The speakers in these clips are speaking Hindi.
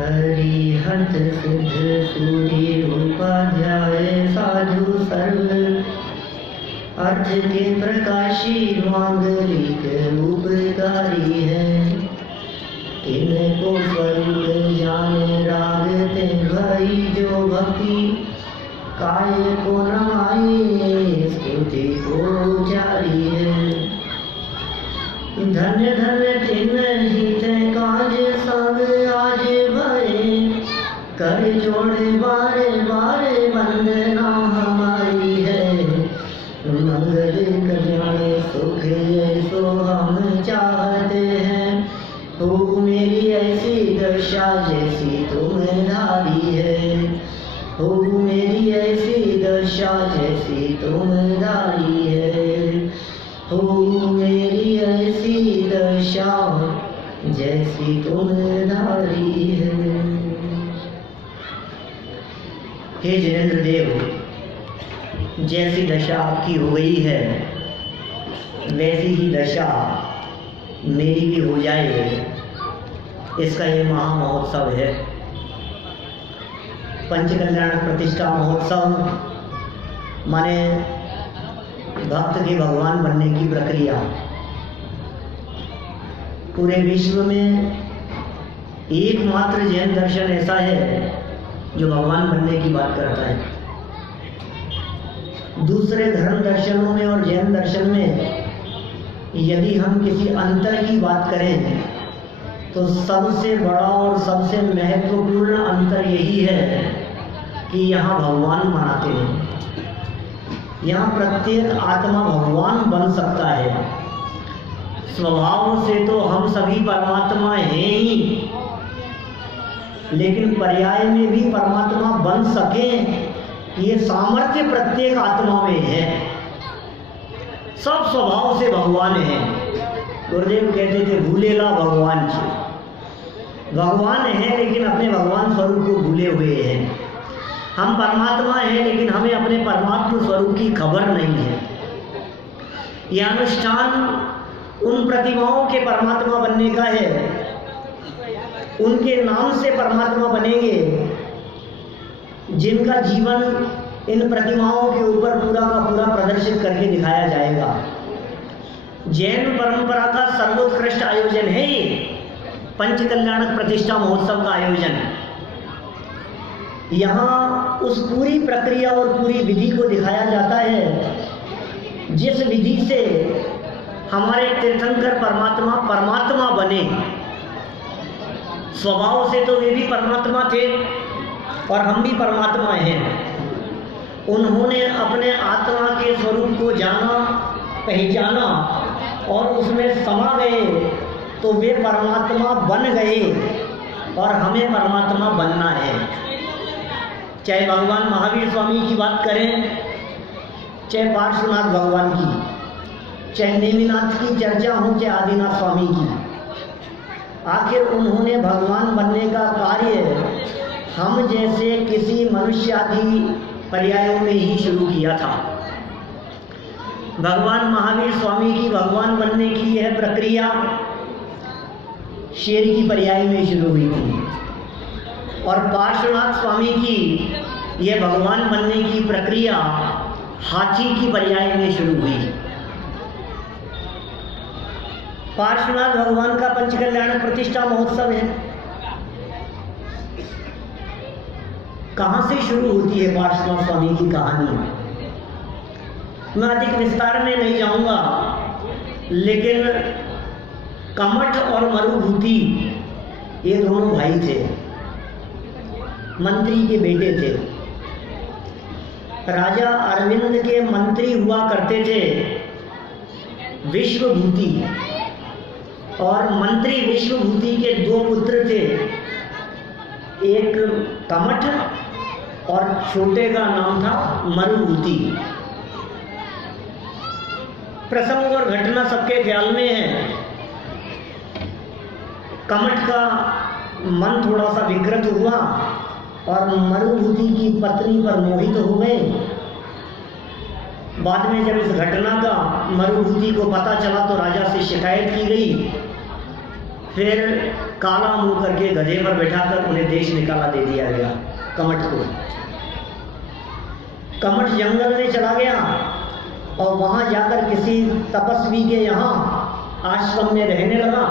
हरिहत सिद्ध सूर्य उपाध्याय साधु सर्व अर्थ के प्रकाशी मांगलिक उपकारी है। इनको स्वरूप जाने रागते भई जो भक्ति काय को नमाई स्तुति को जारी है। धन्य धन्य तिन्हि ते काज सब आज भये कर जोड़े बारे बारे वंदना हमारी है। मंगल कल्याण सुख ऐसो हम चाहते हैं। हो मेरी ऐसी दशा जैसी तुम धारी है। हो मेरी ऐसी दशा जैसी तुम धारी है। हो मेरी ऐसी दशा जैसी तुम धारी है। हे जिनेंद्र देव, जैसी दशा आपकी हो गई है वैसी ही दशा मेरी भी हो जाए, इसका ये महामहोत्सव है। पंचकल्याण प्रतिष्ठा महोत्सव माने भक्त के भगवान बनने की प्रक्रिया। पूरे विश्व में एकमात्र जैन दर्शन ऐसा है जो भगवान बनने की बात करता है। दूसरे धर्म दर्शनों में और जैन दर्शन में यदि हम किसी अंतर की बात करें तो सबसे बड़ा और सबसे महत्वपूर्ण अंतर यही है कि यहाँ भगवान मनाते हैं। यहाँ प्रत्येक आत्मा भगवान बन सकता है। स्वभाव से तो हम सभी परमात्मा हैं ही, लेकिन पर्याय में भी परमात्मा बन सकें ये सामर्थ्य प्रत्येक आत्मा में है। सब स्वभाव से भगवान है। गुरुदेव कहते थे भूलेला भगवान जी। भगवान है लेकिन अपने भगवान स्वरूप को भूले हुए हैं। हम परमात्मा हैं लेकिन हमें अपने परमात्मा स्वरूप की खबर नहीं है। यह अनुष्ठान उन प्रतिमाओं के परमात्मा बनने का है। उनके नाम से परमात्मा बनेंगे जिनका जीवन इन प्रतिमाओं के ऊपर पूरा का पूरा प्रदर्शित करके दिखाया जाएगा। जैन परंपरा का सर्वोत्कृष्ट आयोजन है पंचकल्याणक प्रतिष्ठा महोत्सव का आयोजन। यहाँ उस पूरी प्रक्रिया और पूरी विधि को दिखाया जाता है जिस विधि से हमारे तीर्थंकर परमात्मा बने। स्वभाव से तो वे भी परमात्मा थे और हम भी परमात्मा हैं। उन्होंने अपने आत्मा के स्वरूप को जाना, पहचाना और उसमें समा गए तो वे परमात्मा बन गए और हमें परमात्मा बनना है। चाहे भगवान महावीर स्वामी की बात करें, चाहे पार्श्वनाथ भगवान की, चाहे नेमिनाथ की चर्चा हो, चाहे आदिनाथ स्वामी की, आखिर उन्होंने भगवान बनने का कार्य हम जैसे किसी मनुष्य आदि पर्यायों में ही शुरू किया था। भगवान महावीर स्वामी की भगवान बनने की यह प्रक्रिया शेर की पर्याय में शुरू हुई थी और पार्श्वनाथ स्वामी की यह भगवान बनने की प्रक्रिया हाथी की पर्याय में शुरू हुई। पार्श्वनाथ भगवान का पंचकल्याण प्रतिष्ठा महोत्सव है। कहाँ से शुरू होती है पार्श्वनाथ स्वामी की कहानी? मैं अधिक विस्तार में नहीं जाऊंगा, लेकिन कमठ और मरुभूति ये दोनों भाई थे, मंत्री के बेटे थे। राजा अरविंद के मंत्री हुआ करते थे विश्वभूति, और मंत्री विश्वभूति के दो पुत्र थे, एक कमठ और छोटे का नाम था मरुभूति। प्रसंग और घटना सबके ख्याल में है। कमठ का मन थोड़ा सा विकृत हुआ और मरुभूति की पत्नी पर मोहित हो गए। बाद में जब इस घटना का मरुभूति को पता चला तो राजा से शिकायत की गई। फिर काला मुंह करके गधे पर बैठाकर उन्हें देश निकाला दे दिया गया कमठ को। कमठ जंगल में चला गया और वहाँ जाकर किसी तपस्वी के यहाँ आश्रम में रहने लगा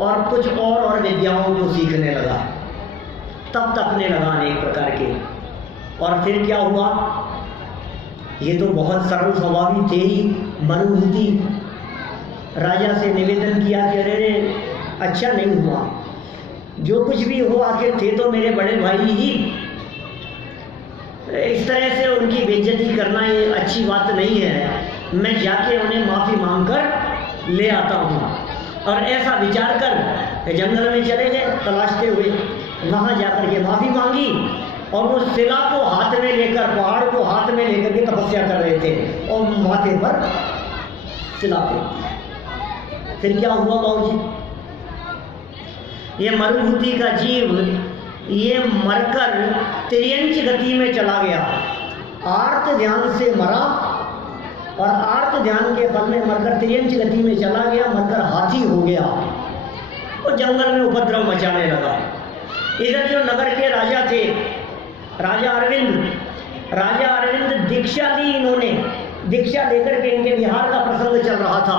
और कुछ और विद्याओं को सीखने लगा, तप तपने लगा अनेक प्रकार के। और फिर क्या हुआ, ये तो बहुत सरल स्वभावी थे ही, मनुभूति। राजा से निवेदन किया कि अरे अच्छा नहीं हुआ, जो कुछ भी हो आखिर थे तो मेरे बड़े भाई ही, इस तरह से उनकी बेइज्जती करना ये अच्छी बात नहीं है, मैं जाके उन्हें माफ़ी मांगकर ले आता हूँ। और ऐसा विचार कर जंगल में चले गए तलाशते हुए, वहाँ जाकर के माफ़ी मांगी और वो शिला को हाथ में लेकर, पहाड़ को हाथ में लेकर के तपस्या कर रहे थे और माथे पर शिला पे। फिर क्या हुआ बाबूजी, ये मरुभूति का जीव ये मरकर तिर्यंच गति में चला गया, आर्त ध्यान से मरा और आर्त ध्यान के फल में मरकर तिर्यंच गति में चला गया, मरकर हाथी हो गया और जंगल में उपद्रव मचाने लगा। इधर जो नगर के राजा थे, राजा अरविंद दीक्षा ली, इन्होंने दीक्षा लेकर के इनके विहार का प्रसंग चल रहा था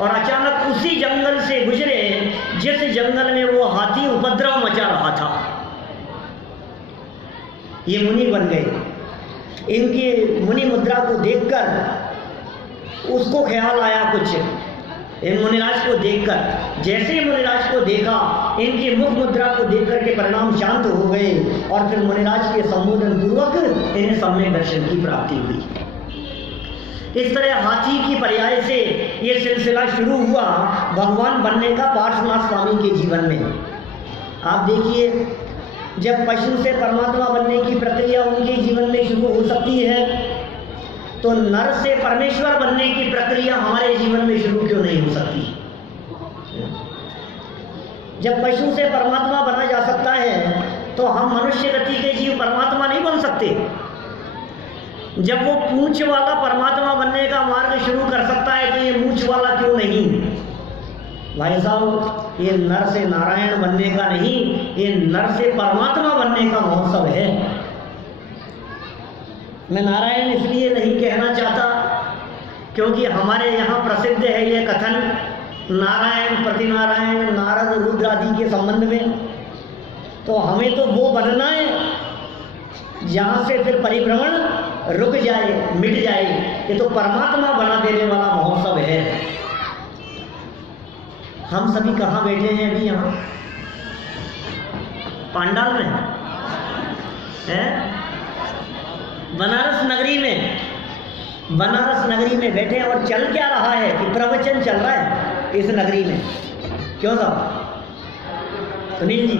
और अचानक उसी जंगल से गुजरे जिस जंगल में वो हाथी उपद्रव मचा रहा था। ये मुनि बन गए। इनकी मुनि मुद्रा को देखकर उसको ख्याल आया कुछ, इन मुनिराज को देखकर, जैसे ही मुनिराज को देखा, इनकी मुख मुद्रा को देख करके परिणाम शांत हो गए और फिर मुनिराज के संबोधन पूर्वक इन्हें सम्यक दर्शन की प्राप्ति हुई। इस तरह हाथी की पर्याय से ये सिलसिला शुरू हुआ भगवान बनने का पार्श्वनाथ स्वामी के जीवन में। आप देखिए, जब पशु से परमात्मा बनने की प्रक्रिया उनके जीवन में शुरू हो सकती है, तो नर से परमेश्वर बनने की प्रक्रिया हमारे जीवन में शुरू क्यों नहीं हो सकती? जब पशु से परमात्मा बना जा सकता है, तो हम मनुष्य गति के जीव परमात्मा नहीं बन सकते? जब वो पूंछ वाला परमात्मा बनने का मार्ग शुरू कर सकता है, तो ये मूंछ वाला क्यों नहीं? भाई साहब, ये नर से नारायण बनने का नहीं, ये नर से परमात्मा बनने का महोत्सव है। मैं नारायण इसलिए नहीं कहना चाहता क्योंकि हमारे यहाँ प्रसिद्ध है ये कथन नारायण प्रतिनारायण नारद रुद्र आदि के संबंध में। तो हमें तो वो बनना है जहाँ से फिर परिभ्रमण रुक जाए, मिट जाए। ये तो परमात्मा बना देने वाला महोत्सव है। हम सभी कहाँ बैठे हैं अभी? यहाँ पांडाल में है, बनारस नगरी में। बनारस नगरी में बैठे और चल क्या रहा है कि प्रवचन चल रहा है इस नगरी में। क्यों साहब सुनील जी,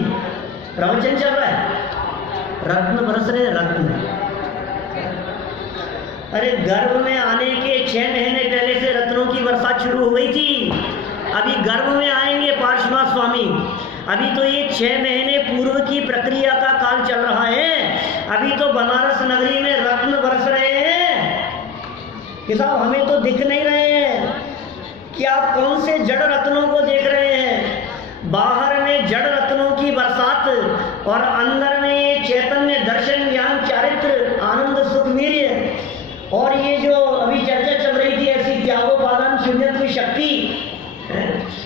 प्रवचन चल रहा है, रत्न बरस रहे, रत्न। अरे गर्भ में आने के 6 महीने पहले से रत्नों की बरसात शुरू हो गई थी। अभी गर्भ में आएंगे पार्श्वनाथ स्वामी। अभी तो ये 6 महीने पूर्व की प्रक्रिया का काल चल रहा है। अभी तो बनारस नगरी में रत्न बरस रहे हैं कि साहब हमें तो दिख नहीं रहे हैं कि आप कौन से जड़ रत्नों को देख रहे हैं। बाहर में जड़ रत्नों की बरसात और अंदर में ये चैतन्य दर्शन ज्ञान चारित्र आनंद सुख वीर्य और ये जो अभी चर्चा चल रही थी ऐसी त्यागोपादान शून्यत्व शक्ति,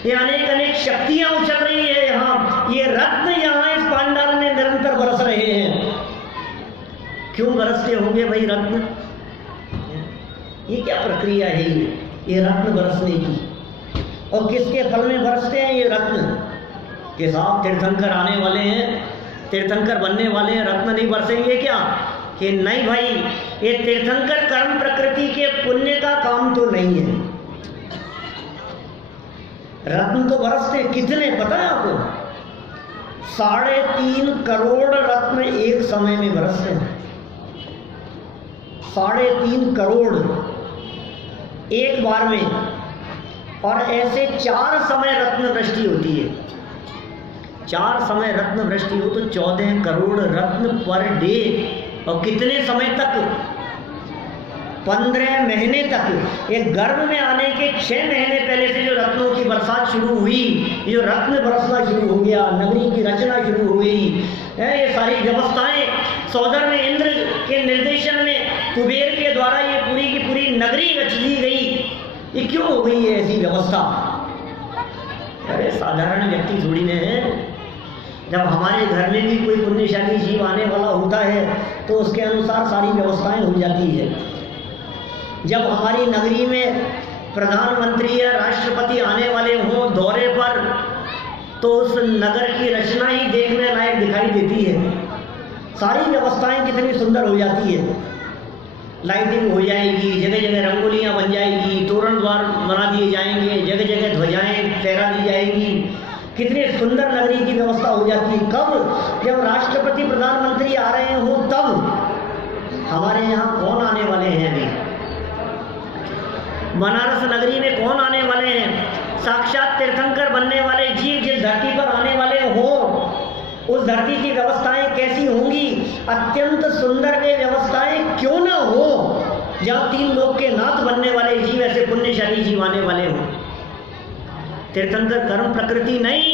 ये अनेक अनेक शक्तियां उछल रही है यहाँ। ये रत्न यहाँ इस पांडाल में निरंतर बरस रहे हैं। क्यों बरसते होंगे भाई रत्न? ये क्या प्रक्रिया है ये रत्न बरसने की? और किसके फल में बरसते हैं ये रत्न? के साथ तीर्थंकर आने वाले हैं, तीर्थंकर बनने वाले हैं, रत्न नहीं बरसेंगे क्या? कि नहीं भाई, ये तीर्थंकर कर्म प्रकृति के पुण्य का काम तो नहीं है। रत्न तो बरसते कितने पता है आपको? 3.5 करोड़ रत्न एक समय में बरसते हैं। 3.5 करोड़ एक बार में। और ऐसे 4 समय रत्न वृष्टि होती है। 4 समय रत्न वृष्टि हो तो 14 करोड़ रत्न पर डे। और कितने समय तक? 15 महीने तक, एक गर्भ में आने के 6 महीने पहले से जो रत्नों की बरसात शुरू हुई, जो रत्न बरसना शुरू हो गया, नगरी की रचना शुरू हो गई है, ये सारी व्यवस्थाएं सौदर में इंद्र के निर्देशन में कुबेर के द्वारा ये पूरी की पूरी नगरी रच दी गई। ये क्यों हो गई है ऐसी व्यवस्था? अरे साधारण व्यक्ति थोड़ी ने है। जब हमारे घर में भी कोई पुण्यशाली जीव आने वाला होता है तो उसके अनुसार सारी व्यवस्थाएं हो जाती है। जब हमारी नगरी में प्रधानमंत्री या राष्ट्रपति आने वाले हों दौरे पर, तो उस नगर की रचना ही देखने लायक दिखाई देती है। सारी व्यवस्थाएं कितनी सुंदर हो जाती है। लाइटिंग हो जाएगी, जगह जगह रंगोलियां बन जाएगी, तोरण द्वार बना दिए जाएंगे, जगह जगह ध्वजाएं फहरा दी जाएंगी, कितनी सुंदर नगरी की व्यवस्था हो जाती है। कब? जब राष्ट्रपति प्रधानमंत्री आ रहे हो तब। हमारे यहाँ कौन आने वाले हैं? अभी बनारस नगरी में कौन आने वाले हैं? साक्षात तीर्थंकर बनने वाले जीव जिस धरती पर आने वाले हो, उस धरती की व्यवस्थाएं कैसी होंगी? अत्यंत सुंदर वे व्यवस्थाएं क्यों ना हो जहाँ 3 लोक के नाथ बनने वाले जीव, ऐसे पुण्यशाली जीव आने वाले हों। तीर्थंकर कर्म प्रकृति नहीं,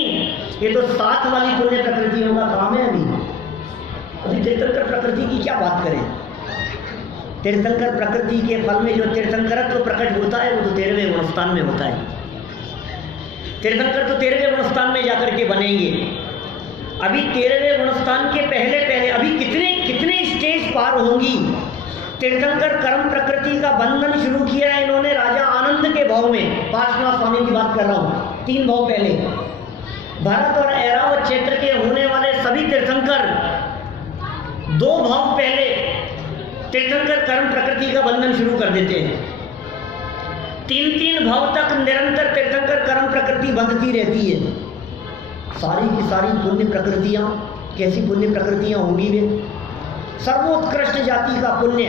ये तो साथ वाली पुण्य प्रकृतियों का काम है। अभी तीर्थंकर प्रकृति की क्या बात करें? तीर्थंकर प्रकृति के फल में जो तीर्थंकरत्व प्रकट होता है वो तो 13वें गुणस्थान में होता है। तीर्थंकर तो 13वें गुणस्थान में जाकर के बनेंगे। अभी 13वें गुणस्थान के पहले अभी कितने स्टेज पार होंगी। तीर्थंकर कर्म प्रकृति का बंधन शुरू किया है इन्होंने राजा आनंद के भाव में। पार्श्वनाथ स्वामी की बात कर रहा हूँ, 3 भाव पहले। भरत और ऐरावत क्षेत्र के होने वाले सभी तीर्थंकर 2 भाव पहले तीर्थंकर कर्म प्रकृति का बंधन शुरू कर देते हैं। 3 भाव तक निरंतर तीर्थंकर कर्म प्रकृति बंधती रहती है। सारी की सारी पुण्य प्रकृतियां, कैसी पुण्य प्रकृतियां होंगी वे? सर्वोत्कृष्ट जाति का पुण्य।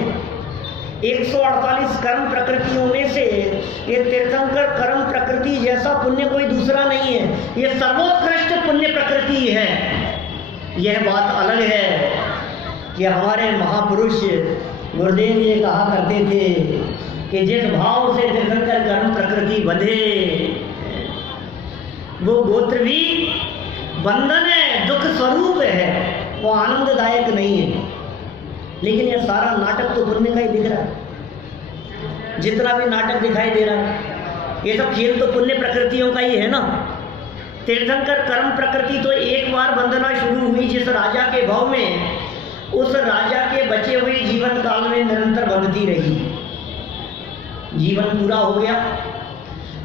148 कर्म प्रकृतियों में से ये तीर्थंकर कर्म प्रकृति जैसा पुण्य कोई दूसरा नहीं है। ये सर्वोत्कृष्ट पुण्य प्रकृति है। यह बात अलग है कि हमारे महापुरुष गुरुदेव ये कहा करते थे कि जिस भाव से तीर्थंकर कर्म प्रकृति बंधे वो गोत्र भी बंधन है, दुख स्वरूप है, वो आनंददायक नहीं है। लेकिन ये सारा नाटक तो पुण्य का ही दिख रहा है। जितना भी नाटक दिखाई दे रहा है ये सब खेल तो पुण्य प्रकृतियों का ही है ना। तीर्थंकर कर्म प्रकृति तो एक बार बंधना शुरू हुई जिस राजा के भाव में, उस राजा के बचे हुए जीवन काल में निरंतर बंधती रही। जीवन पूरा हो गया।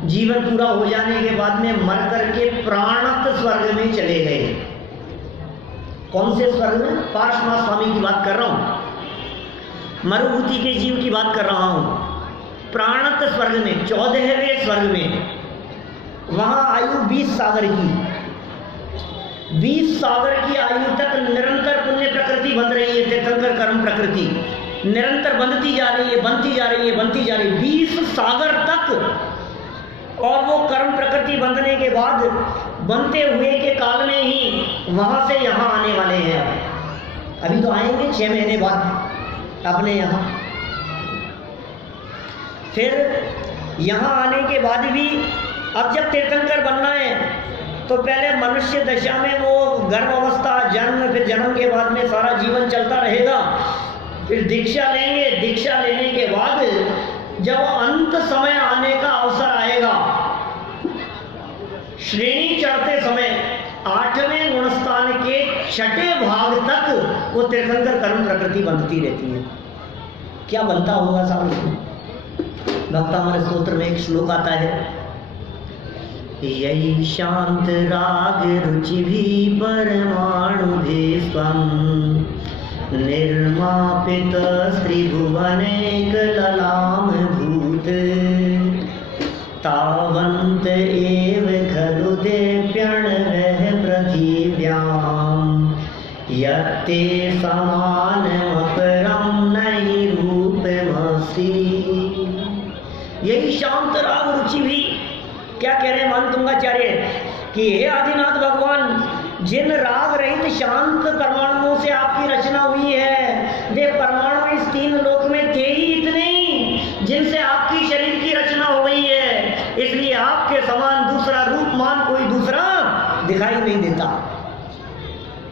जीवन पूरा हो जाने के बाद में मर करके प्राणत स्वर्ग में चले गए। कौन से स्वर्ग में? पार्श्वनाथ स्वामी की बात कर रहा हूं, मरुभूति के जीव की बात कर रहा हूं। प्राणत स्वर्ग में, 14वें स्वर्ग में, वहां आयु 20 सागर की। 20 सागर की आयु तक निरंतर पुण्य प्रकृति बंध रही है। तीर्थंकर कर्म प्रकृति निरंतर बंधती जा रही है, बनती जा रही है, बनती जा रही है 20 सागर तक। और वो कर्म प्रकृति बंधने के बाद बनते हुए के काल में ही वहां से यहाँ आने वाले हैं। अभी तो आएंगे 6 महीने बाद अपने यहाँ। फिर यहाँ आने के बाद भी अब जब तीर्थंकर बनना है तो पहले मनुष्य दशा में वो गर्भ अवस्था, जन्म, फिर जन्म के बाद में सारा जीवन चलता रहेगा। फिर दीक्षा लेंगे। दीक्षा लेने के बाद जब अंत समय आने का अवसर आएगा, श्रेणी चढ़ते समय 8वें गुणस्थान के 6ठे भाग तक वो तीर्थंकर कर्म प्रकृति बनती रहती है। क्या बनता होगा साहब इसमें? भक्तामृत स्तोत्र में एक श्लोक आता है, यही शांत राग रुचि भी परमाणु भी स्वम निर्मापित त्रिभुवनेक ललाम भूत तावंत एव खलु ते प्रणवः पृथिव्याम् यत्ते समानमपरं नहि रूपमस्ति। यही शांत राग रुचि भी, क्या कह रहे हैं मानतुंगाचार्य कि हे आदिनाथ भगवान, जिन राग रहित शांत परमाणुओं से आपकी रचना हुई है, वे परमाणु इस 3 लोक में थे ही इतने ही। जिनसे आपकी शरीर की रचना हो गई है, इसलिए आपके समान दूसरा रूपमान कोई दूसरा दिखाई नहीं देता।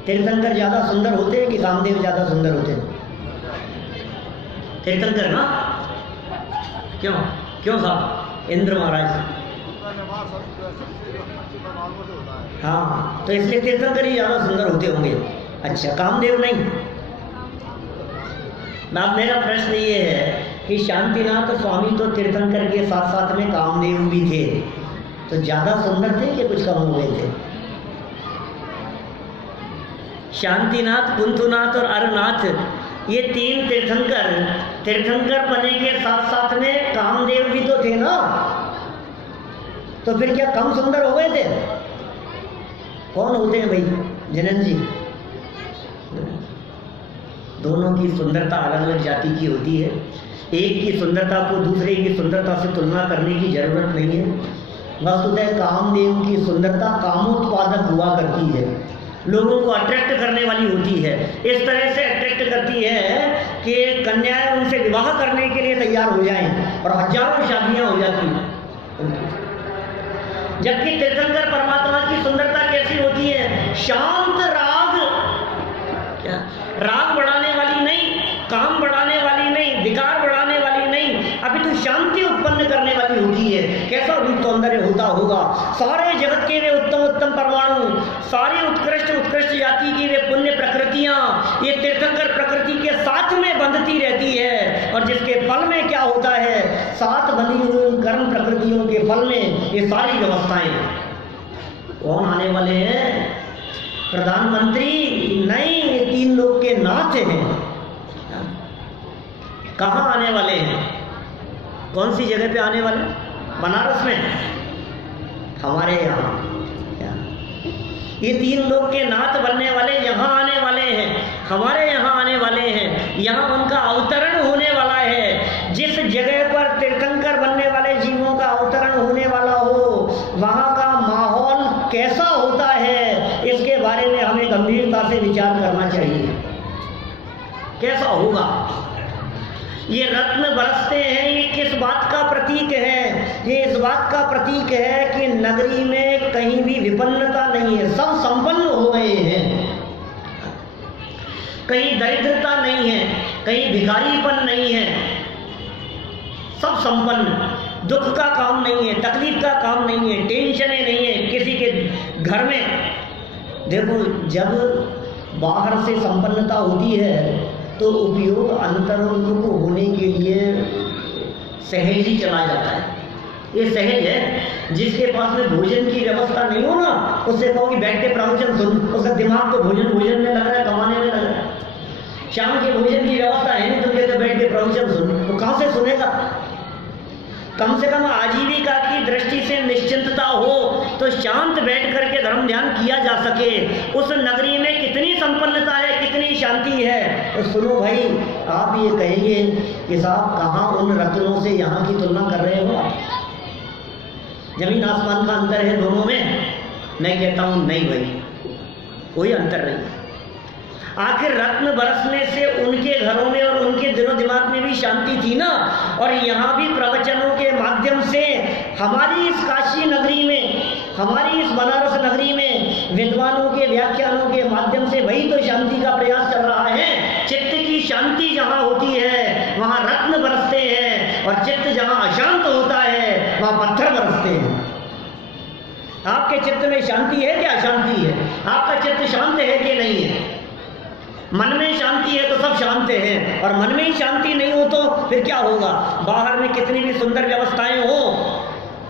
तीर्थंकर ज्यादा सुंदर होते हैं कि कामदेव ज्यादा सुंदर होते हैं? तीर्थंकर ना, क्यों क्यों साहब? इंद्र महाराज, हाँ, तो इसलिए तीर्थंकर ही ज्यादा सुंदर होते होंगे। अच्छा, कामदेव नहीं? ना, मेरा प्रश्न ये है कि शांतिनाथ स्वामी तो तीर्थंकर के साथ साथ में कामदेव भी थे, तो ज्यादा सुंदर थे कि कुछ कम हो गए थे? शांतिनाथ, कुंतुनाथ और अरनाथ, ये तीन तीर्थंकर बने के साथ साथ में कामदेव भी तो थे ना, तो फिर क्या कम सुंदर हो गए थे? कौन होते हैं भाई जनन जी? दोनों की सुंदरता अलग अलग जाति की होती है। एक की सुंदरता को दूसरे की सुंदरता से तुलना करने की जरूरत नहीं है। वस्तुतः कामदेव की सुंदरता कामोत्पादक हुआ करती है, लोगों को अट्रैक्ट करने वाली होती है। इस तरह से अट्रैक्ट करती है कि कन्याएं उनसे विवाह करने के लिए तैयार हो जाएं और हजारों शादियां हो जाती हैं। जबकि तीर्थंकर परमात्मा की सुंदरता कैसी होती है? शांत राग, क्या राग बढ़ाने वाली नहीं, काम बढ़ाने वाली नहीं, विकार बढ़ाने वाली नहीं, अभी तो शांति उत्पन्न करने वाली होती है। कैसा रूप सौंदर्य होता होगा! सारे जगत के वे उत्तम उत्तम परमाणु, सारी उत्कृष्ट जाति की वे पुण्य प्रकृतियां, ये तीर्थंकर प्रकृति के साथ में बंधती रहती है, और जिसके फल में क्या होता है? साथ बंधी हुई कर्म प्रकृतियों के फल में ये सारी व्यवस्थाएं। कौन आने वाले हैं? प्रधानमंत्री नहीं, ये तीन लोग के नाथ हैं। कहाँ आने वाले हैं? कौन सी जगह पे आने वाले? बनारस में, हमारे यहाँ। ये तीन लोग के नाथ बनने वाले यहाँ आने वाले हैं, हमारे यहाँ आने वाले हैं। यहाँ उनका अवतरण होने वाला है। जिस जगह पर तीर्थंकर बनने वाले जीवों का अवतरण होने वाला हो, वहाँ का माहौल कैसा होता है, इसके बारे में हमें गंभीरता से विचार करना चाहिए। कैसा होगा? ये रत्न बरसते हैं, ये किस बात का प्रतीक है? ये इस बात का प्रतीक है कि नगरी में कहीं भी विपन्नता नहीं है, सब संपन्न हो गए हैं। कहीं दरिद्रता नहीं है, कहीं भिखारीपन नहीं है, सब संपन्न। दुख का काम नहीं है, तकलीफ का काम नहीं है, टेंशनें नहीं है किसी के घर में। देखो, जब बाहर से संपन्नता होती है तो उपयोग अंतर्मुख होने के लिए सहज ही चला जाता है। ये सहज है। जिसके पास में भोजन की व्यवस्था नहीं हो ना, उससे कहो कि बैठ के प्रवचन सुन, उसका दिमाग तो भोजन में लग रहा है, कमाने में लग रहा है। शाम के भोजन की व्यवस्था है नहीं, तो कहते बैठ के प्रवचन सुन, तो कहाँ से सुनेगा? कम से कम आजीविका की दृष्टि से निश्चिंतता हो तो शांत बैठ करके धर्म ध्यान किया जा सके। उस नगरी में कितनी संपन्नता है, कितनी शांति है। तो सुनो भाई, आप ये कहेंगे कि साहब कहाँ उन रत्नों से यहाँ की तुलना कर रहे हो? जमीन आसमान का अंतर है दोनों में। मैं कहता हूँ नहीं भाई, कोई अंतर नहीं। आखिर रत्न बरसने से उनके घरों में और उनके दिलो दिमाग में भी शांति थी ना, और यहाँ भी प्रवचनों के माध्यम से हमारी इस काशी नगरी में, हमारी इस बनारस नगरी में विद्वानों के व्याख्यानों के माध्यम से वही तो शांति का प्रयास चल रहा है। चित्त की शांति जहाँ होती है वहाँ रत्न बरसते हैं, और चित्त जहाँ अशांत होता है वहाँ पत्थर बरसते हैं। आपके चित्त में शांति है कि अशांति है? आपका चित्त शांत है कि नहीं है? मन में शांति है तो सब शांत हैं, और मन में ही शांति नहीं हो तो फिर क्या होगा? बाहर में कितनी भी सुंदर व्यवस्थाएं हो,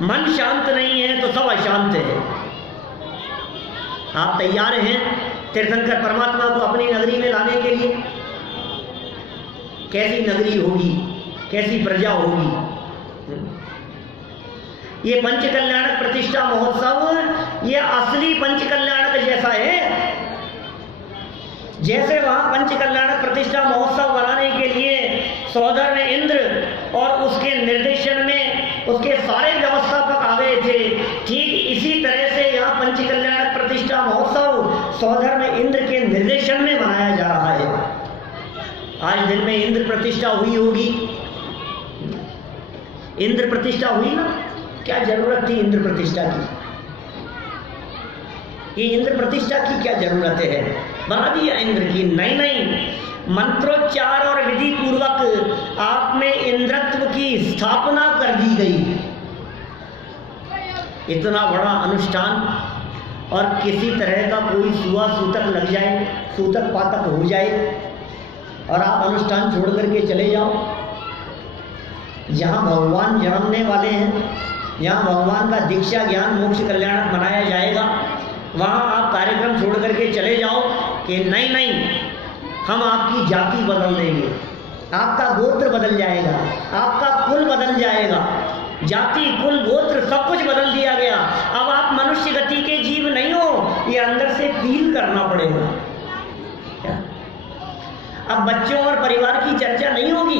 मन शांत नहीं है तो सब अशांत है। आप तैयार हैं तीर्थंकर परमात्मा को अपनी नगरी में लाने के लिए? कैसी नगरी होगी, कैसी प्रजा होगी? ये पंचकल्याणक प्रतिष्ठा महोत्सव ये असली पंचकल्याणक जैसा है। जैसे वहाँ पंचकल्याणक प्रतिष्ठा महोत्सव बनाने के लिए सौधर में इंद्र और उसके निर्देशन में उसके सारे व्यवस्थापक आ गए थे, ठीक इसी तरह से यहाँ पंचकल्याणक प्रतिष्ठा महोत्सव सौधर में इंद्र के निर्देशन में मनाया जा रहा है। आज दिन में इंद्र प्रतिष्ठा हुई होगी, इंद्र प्रतिष्ठा हुई ना, क्या जरूरत थी इंद्र प्रतिष्ठा की? ये इंद्र प्रतिष्ठा की क्या जरूरत है? बना दिया इंद्र की। नहीं नहीं, मंत्रोच्चार और विधि पूर्वक आप में इंद्रत्व की स्थापना कर दी गई। इतना बड़ा अनुष्ठान, और किसी तरह का कोई सुआ सूतक लग जाए, सूतक पातक हो जाए और आप अनुष्ठान छोड़ करके चले जाओ। जहाँ भगवान जन्मने वाले हैं, जहाँ भगवान का दीक्षा ज्ञान मोक्ष कल्याण मनाया जाएगा, वहाँ आप कार्यक्रम छोड़ करके चले जाओ कि नहीं नहीं, हम आपकी जाति बदल देंगे, आपका गोत्र बदल जाएगा, आपका कुल बदल जाएगा, जाति कुल गोत्र सब कुछ बदल दिया गया। अब आप मनुष्य गति के जीव नहीं हो, ये अंदर से फील करना पड़ेगा। अब बच्चों और परिवार की चर्चा नहीं होगी,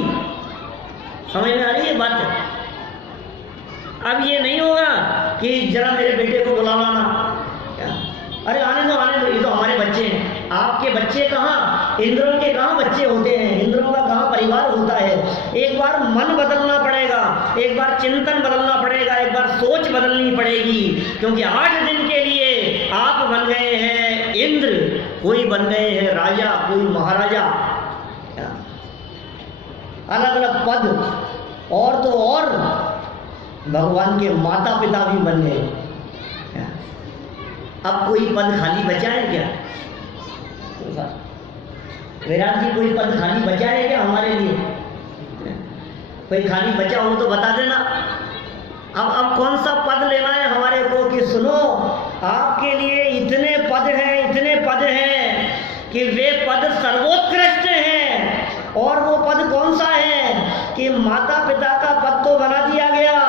समझ में आ रही है बात? अब ये नहीं होगा कि जरा मेरे बेटे को बुला लाना, अरे आने दो, ये तो हमारे बच्चे हैं। आपके बच्चे कहाँ? इंद्रों के कहाँ बच्चे होते हैं? इंद्रों का कहाँ परिवार होता है? एक बार मन बदलना पड़ेगा, एक बार चिंतन बदलना पड़ेगा, एक बार सोच बदलनी पड़ेगी, क्योंकि 8 दिन के लिए आप बन गए हैं इंद्र, कोई बन गए हैं राजा, कोई महाराजा, अलग अलग पद, और तो और भगवान के माता पिता भी बन गए। अब कोई पद खाली बचा है क्या? विराट जी, कोई पद खाली बचा है क्या हमारे लिए? कोई खाली बचा हो तो बता देना। अब कौन सा पद लेना है हमारे को कि सुनो, आपके लिए इतने पद हैं, इतने पद हैं कि वे पद सर्वोत्कृष्ट हैं। और वो पद कौन सा है कि माता पिता का पद तो बना दिया गया,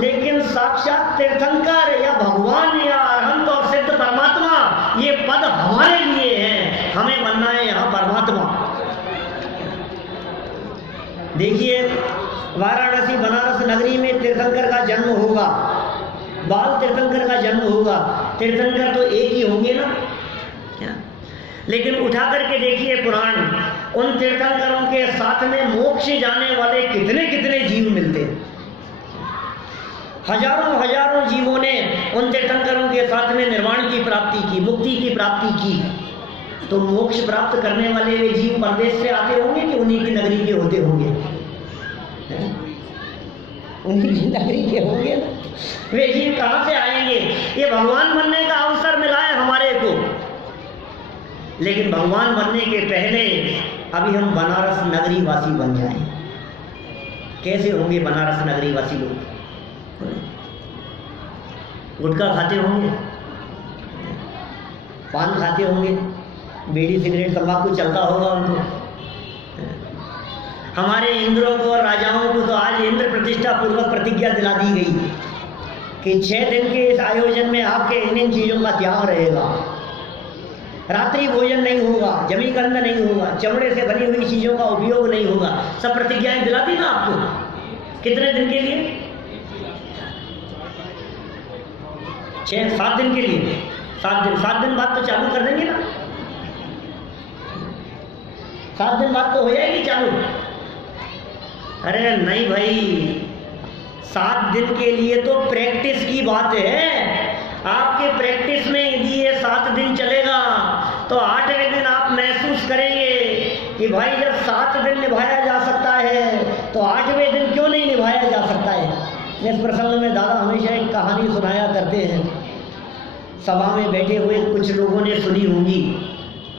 लेकिन साक्षात तीर्थंकर या भगवान या अरहंत और सिद्ध परमात्मा, ये पद हमारे लिए है, हमें बनना है यहाँ परमात्मा। देखिए, वाराणसी बनारस नगरी में तीर्थंकर का जन्म होगा, बाल तीर्थंकर का जन्म होगा। तीर्थंकर तो एक ही होंगे ना, लेकिन उठा करके देखिए पुराण, उन तीर्थंकरों के साथ में मोक्ष जाने वाले कितने कितने जीव मिलते हैं। हजारों हजारों जीवों ने उन तीर्थंकरों के साथ में निर्वाण की प्राप्ति की, मुक्ति की प्राप्ति की। तो मोक्ष प्राप्त करने वाले वे जीव परदेश से आते होंगे कि उन्हीं की नगरी के होते होंगे? उन्हीं की नगरी के होंगे ना। वे जीव कहाँ से आएंगे? ये भगवान बनने का अवसर मिला है हमारे को, लेकिन भगवान बनने के पहले अभी हम बनारस नगरी वासी बन जाएं। कैसे होंगे बनारस नगरी वासी लोग? गुटखा खाते होंगे, पान खाते होंगे, बीड़ी सिगरेट तंबाकू चलता होगा उनको। हमारे इंद्रों को और राजाओं को तो आज इंद्र प्रतिष्ठा पूर्वक प्रतिज्ञा दिला दी गई कि 6 दिन के इस आयोजन में आपके इन चीजों का त्याग रहेगा। रात्रि भोजन नहीं होगा, जमीकंद नहीं होगा, चमड़े से बनी हुई चीजों का उपयोग नहीं होगा। सब प्रतिज्ञाएं दिला दी ना आपको। कितने दिन के लिए? 6-7 दिन के लिए। 7 दिन बाद तो चालू कर देंगे ना, 7 दिन बाद तो हो जाएगी चालू। अरे नहीं भाई, 7 दिन के लिए तो प्रैक्टिस की बात है। आपके प्रैक्टिस में यदि ये 7 दिन चलेगा तो 8वें दिन आप महसूस करेंगे कि भाई जब 7 दिन निभाया जा सकता है तो 8वें दिन क्यों नहीं निभाया जा सकता है। इस प्रसंग में दादा हमेशा एक कहानी सुनाया करते हैं। सभा में बैठे हुए कुछ लोगों ने सुनी होंगी,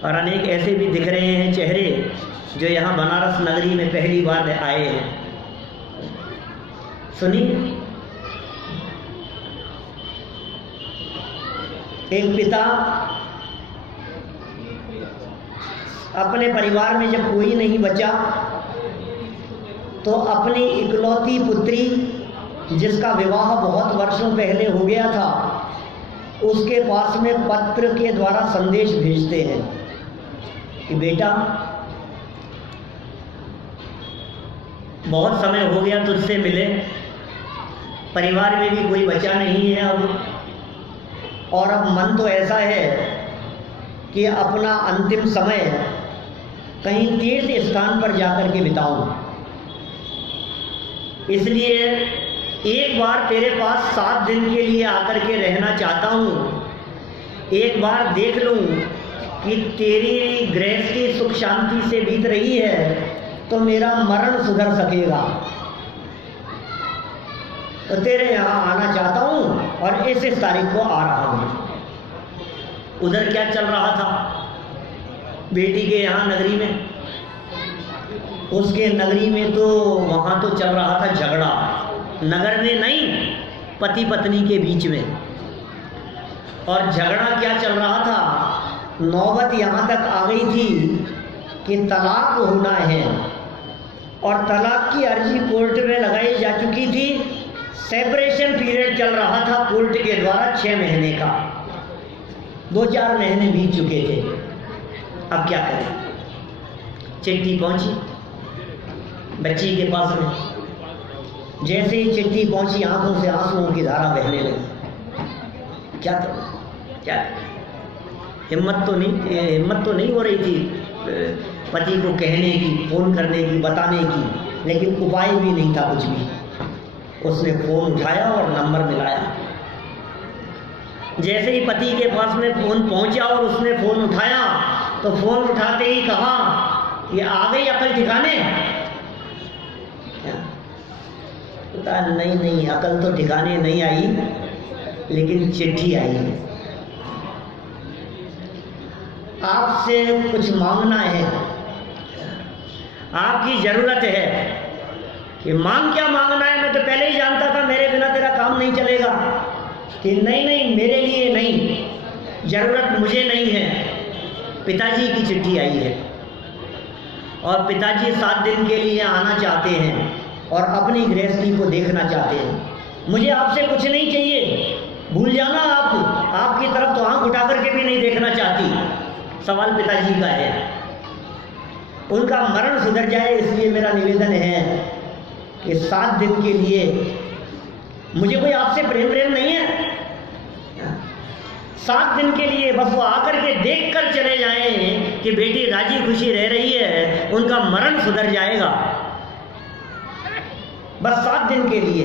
और अनेक ऐसे भी दिख रहे हैं चेहरे जो यहाँ बनारस नगरी में पहली बार आए हैं। सुनिए, एक पिता अपने परिवार में जब कोई नहीं बचा तो अपनी इकलौती पुत्री, जिसका विवाह बहुत वर्षों पहले हो गया था, उसके पास में पत्र के द्वारा संदेश भेजते हैं कि बेटा, बहुत समय हो गया तुझसे मिले, परिवार में भी कोई बचा नहीं है अब, और अब मन तो ऐसा है कि अपना अंतिम समय कहीं तीर्थ स्थान पर जाकर के बिताऊं। इसलिए एक बार तेरे पास 7 दिन के लिए आकर के रहना चाहता हूँ, एक बार देख लूँ कि तेरी गृहस्थी सुख शांति से बीत रही है तो मेरा मरण सुधर सकेगा। तो तेरे यहाँ आना चाहता हूँ और इस तारीख को आ रहा हूँ। उधर क्या चल रहा था बेटी के यहाँ नगरी में? उसके नगरी में तो वहाँ तो चल रहा था झगड़ा, नगर में नहीं, पति पत्नी के बीच में। और झगड़ा क्या चल रहा था, नौबत यहाँ तक आ गई थी कि तलाक होना है और तलाक की अर्जी कोर्ट में लगाई जा चुकी थी। सेपरेशन पीरियड चल रहा था कोर्ट के द्वारा 6 महीने का, 2-4 महीने बीत चुके थे। अब क्या करें? चिट्ठी पहुंची बच्ची के पास में। जैसे ही चिट्ठी पहुंची आंखों से आंसुओं की धारा बहने लगी। क्या करूं, क्या हिम्मत तो नहीं हो रही थी पति को कहने की, फोन करने की, बताने की, लेकिन उपाय भी नहीं था कुछ भी। उसने फोन उठाया और नंबर मिलाया। जैसे ही पति के पास में फोन पहुंचा और उसने फोन उठाया तो फोन उठाते ही कहा, ये आ गई अकल ठिकाने? नहीं, अकल तो ठिकाने नहीं आई, लेकिन चिट्ठी आई है। आपसे कुछ मांगना है, आपकी जरूरत है। कि मांग क्या मांगना है? मैं तो पहले ही जानता था मेरे बिना तेरा काम नहीं चलेगा। कि नहीं, मेरे लिए नहीं, जरूरत मुझे नहीं है। पिताजी की चिट्ठी आई है और पिताजी 7 दिन के लिए आना चाहते हैं और अपनी गृहस्थी को देखना चाहते हैं। मुझे आपसे कुछ नहीं चाहिए, भूल जाना आप, आपकी तरफ तो आंख उठा करके भी नहीं देखना चाहती। सवाल पिताजी का है, उनका मरण सुधर जाए, इसलिए मेरा निवेदन है कि 7 दिन के लिए, मुझे कोई आपसे प्रेम नहीं है, 7 दिन के लिए बस वो आकर के देख कर चले जाएं कि बेटी राजी खुशी रह रही है, उनका मरण सुधर जाएगा। बस 7 दिन के लिए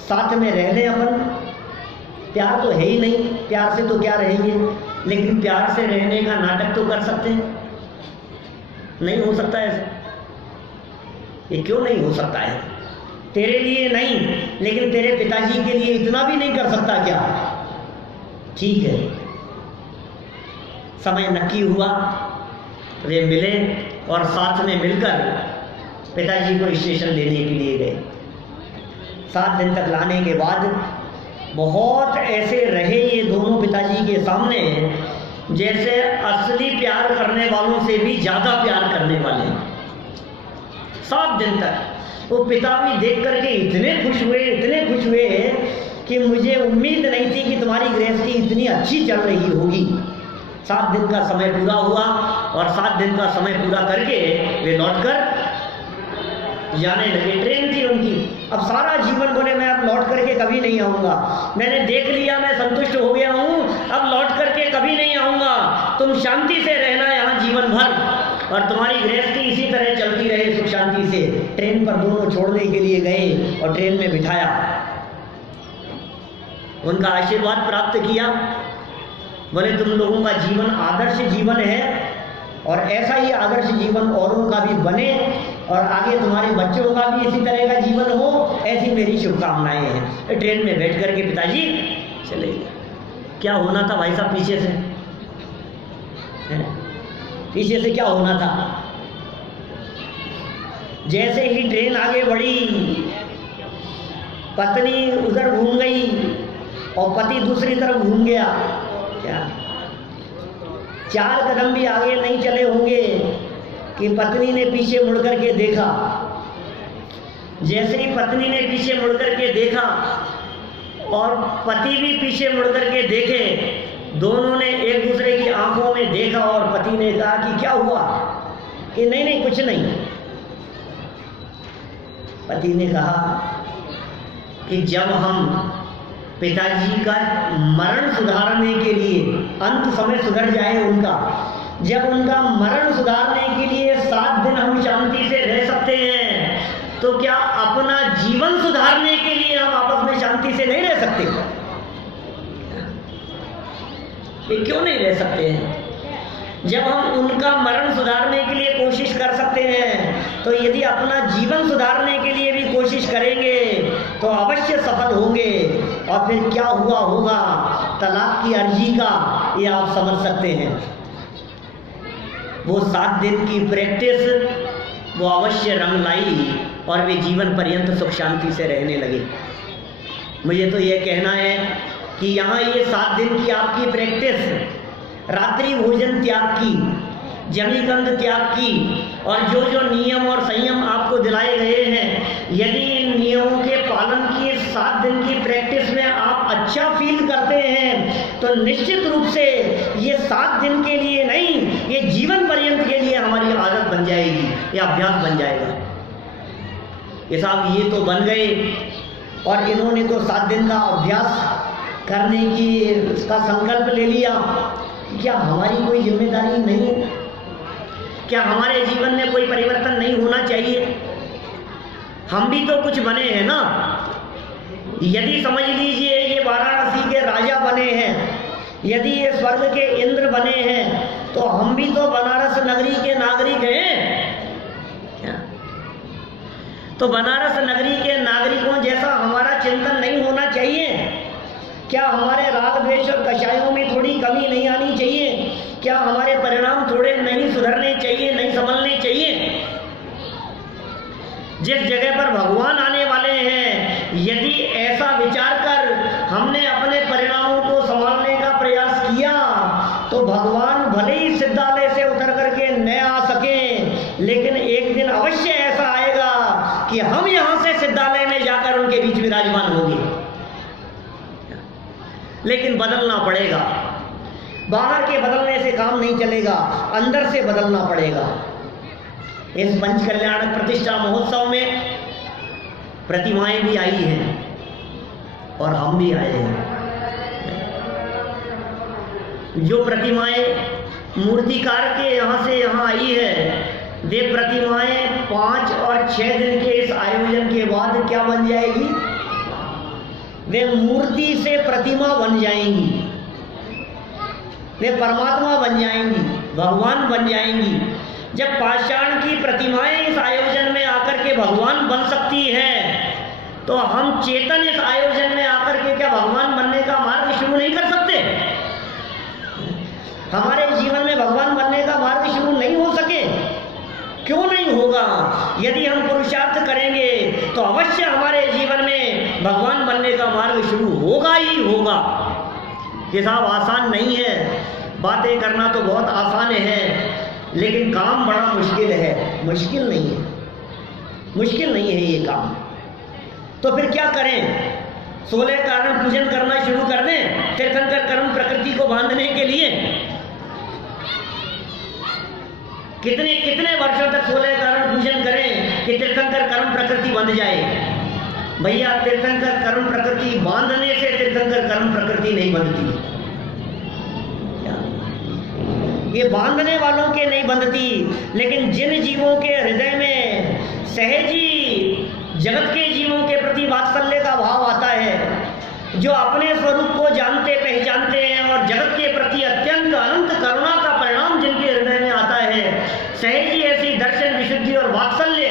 साथ में रह लें अपन। प्यार तो है ही नहीं, प्यार से तो क्या रहेंगे, लेकिन प्यार से रहने का नाटक तो कर सकते हैं। नहीं हो सकता ऐसा? ये क्यों नहीं हो सकता है? तेरे लिए नहीं, लेकिन तेरे पिताजी के लिए इतना भी नहीं कर सकता क्या? ठीक है, समय नक्की हुआ, वे मिले और साथ में मिलकर पिताजी को स्टेशन लेने के लिए गए। 7 दिन तक लाने के बाद बहुत ऐसे रहे ये दोनों पिताजी के सामने जैसे असली प्यार करने वालों से भी ज़्यादा प्यार करने वाले। 7 दिन तक वो पिता भी देख करके इतने खुश हुए कि मुझे उम्मीद नहीं थी कि तुम्हारी गृहस्थी इतनी अच्छी चल रही होगी। 7 दिन का समय पूरा हुआ और 7 दिन का समय पूरा करके वे लौटकर जाने लगे। ट्रेन थी उनकी। अब सारा जीवन बोले मैं अब लौट करके कभी नहीं आऊँगा, मैंने देख लिया, मैं संतुष्ट हो गया हूँ, अब लौट करके कभी नहीं आऊँगा। तुम शांति से रहना यहाँ जीवन भर और तुम्हारी गृहस्थी इसी तरह चलती रहे सुख शांति से। ट्रेन पर दोनों छोड़ने के लिए गए और ट्रेन में बिठाया, उनका आशीर्वाद प्राप्त किया। बोले तुम लोगों का जीवन आदर्श जीवन है और ऐसा ही आदर्श जीवन औरों का भी बने और आगे तुम्हारे बच्चों का भी इसी तरह का जीवन हो, ऐसी मेरी शुभकामनाएं हैं। ट्रेन में बैठ करके पिताजी चले गए। क्या होना था भाई साहब पीछे से? पीछे से क्या होना था? जैसे ही ट्रेन आगे बढ़ी, पत्नी उधर घूम गई और पति दूसरी तरफ घूम गया। क्या 4 कदम भी आगे नहीं चले होंगे कि पत्नी ने पीछे मुड़ करके देखा। जैसे ही पत्नी ने पीछे मुड़ करके देखा और पति भी पीछे मुड़ करके देखे, दोनों ने एक दूसरे की आंखों में देखा और पति ने कहा कि क्या हुआ? कि नहीं कुछ नहीं। पति ने कहा कि जब हम पिताजी का मरण सुधारने के लिए, अंत समय सुधर जाए उनका, जब उनका मरण सुधारने के लिए 7 दिन हम शांति से रह सकते हैं, तो क्या अपना जीवन सुधारने के लिए हम आपस में शांति से नहीं रह सकते? ये क्यों नहीं रह सकते हैं? जब हम उनका मरण सुधारने के लिए कोशिश कर सकते हैं, तो यदि अपना जीवन सुधारने के लिए भी कोशिश करेंगे तो अवश्य सफल होंगे। और फिर क्या हुआ होगा तलाक की अर्जी का, ये आप समझ सकते हैं। वो 7 दिन की प्रैक्टिस वो अवश्य रंग लाई और वे जीवन पर्यंत सुख शांति से रहने लगे। मुझे तो ये कहना है कि यहाँ ये 7 दिन की आपकी प्रैक्टिस, रात्रि भोजन त्याग की, जमीकंद त्याग की, और जो जो नियम और संयम आपको दिलाए गए हैं, यदि इन नियमों के पालन की 7 दिन की प्रैक्टिस में आप अच्छा फील करते हैं तो निश्चित रूप से ये 7 दिन के लिए नहीं, ये जीवन पर्यंत के लिए हमारी आदत बन जाएगी, ये अभ्यास बन जाएगा। ये साहब ये तो बन गए, और इन्होंने तो 7 दिन का अभ्यास करने की का संकल्प ले लिया। क्या हमारी कोई जिम्मेदारी नहीं है? क्या हमारे जीवन में कोई परिवर्तन नहीं होना चाहिए? हम भी तो कुछ बने हैं ना। यदि समझ लीजिए ये वाराणसी के राजा बने हैं, यदि ये स्वर्ग के इंद्र बने हैं, तो हम भी तो बनारस नगरी के नागरिक हैं। तो बनारस नगरी के नागरिकों जैसा हमारा चिंतन नहीं होना चाहिए? क्या हमारे राग द्वेष और कषायों में थोड़ी कमी नहीं आनी चाहिए? क्या हमारे परिणाम थोड़े नहीं सुधरने चाहिए, नहीं संभलने चाहिए? जिस जगह पर भगवान आने वाले हैं, यदि ऐसा विचार कर हमने अपने परिणामों को संभालने का प्रयास किया तो भगवान भले ही सिद्धालय से उतर करके न आ सके, लेकिन एक दिन अवश्य ऐसा आएगा कि हम यहां से सिद्धालय में जाकर उनके बीच विराजमान होंगे। लेकिन बदलना पड़ेगा। बाहर के बदलने से काम नहीं चलेगा, अंदर से बदलना पड़ेगा। इस पंच कल्याणक प्रतिष्ठा महोत्सव में प्रतिमाएं भी आई हैं और हम भी आए हैं। जो प्रतिमाएं मूर्तिकार के यहाँ से यहाँ आई है, वे प्रतिमाएं 5 और 6 दिन के इस आयोजन के बाद क्या बन जाएगी? वे मूर्ति से प्रतिमा बन जाएंगी, वे परमात्मा बन जाएंगी, भगवान बन जाएंगी। जब पाषाण की प्रतिमाएं इस आयोजन में आकर के भगवान बन सकती हैं, तो हम चेतन इस आयोजन में आकर के क्या भगवान बनने का मार्ग शुरू नहीं कर सकते? हमारे जीवन में भगवान बनने का मार्ग शुरू नहीं हो सके? क्यों नहीं होगा? यदि हम पुरुषार्थ करेंगे तो अवश्य हमारे जीवन में भगवान बनने का मार्ग शुरू होगा ही होगा। ये साहब आसान नहीं है। बातें करना तो बहुत आसान है, लेकिन काम बड़ा मुश्किल है। मुश्किल नहीं है, मुश्किल नहीं है ये काम। तो फिर क्या करें? 16 कारण पूजन करना शुरू कर दें तीर्थंकर कर्म प्रकृति को बांधने के लिए? कितने कितने वर्षों तक 16 कारण पूजन करें कि तीर्थंकर कर्म प्रकृति बंध जाए? भैया, तीर्थंकर कर्म प्रकृति बांधने से तीर्थंकर कर्म प्रकृति नहीं बंधती। ये बांधने वालों के नहीं बंधती, लेकिन जिन जीवों के हृदय में सहजी जगत के जीवों के प्रति वात्सल्य का भाव आता है, जो अपने स्वरूप को जानते पहचानते हैं और जगत के प्रति अत्यंत अनंत करुणा का परिणाम जिनके हृदय में आता है, सहजी ऐसी दर्शन विशुद्धि और वात्सल्य,